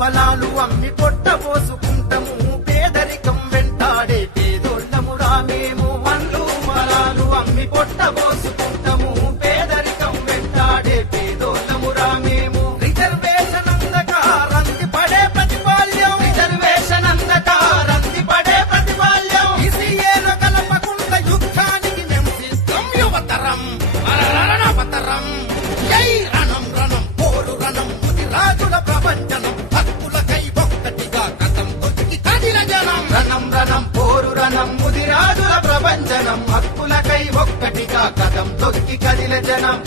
ఫలాలు అమ్మి పొట్ట పోసుకుంటాము పేదరికం వెంటాడే పేదోళ్ళము రామేము పండ్లు ఫలాలు అమ్మి పొట్ట పోసుకుంటాము పేదరికం వెంటాడే పేదోళ్ళము రామేము రిజర్వేషన్ అందక రంది పడే ప్రతిపాల్యం రిజర్వేషన్ అందక రంది పడే ప్రతిపాల్యం ఇసియేలో కలపకుండా యుద్ధానికి మేము సిద్ధం యువతరం అవతరం జై రణం రణం పోరు రణం రాజుల ప్రపంచనం రణం రణం పోరు రణం ముదిరాజుల ప్రపంచనం హక్కులకై ఒక్కటిగా కదం తొక్కి కదిల జనం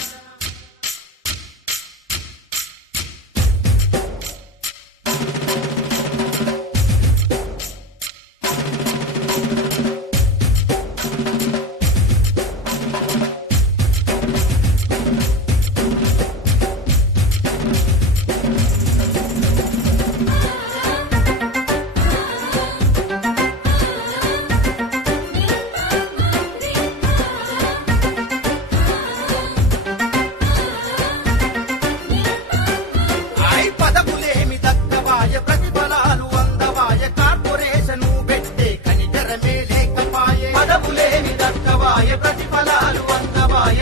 ప్రతిఫలాలు అందవాయ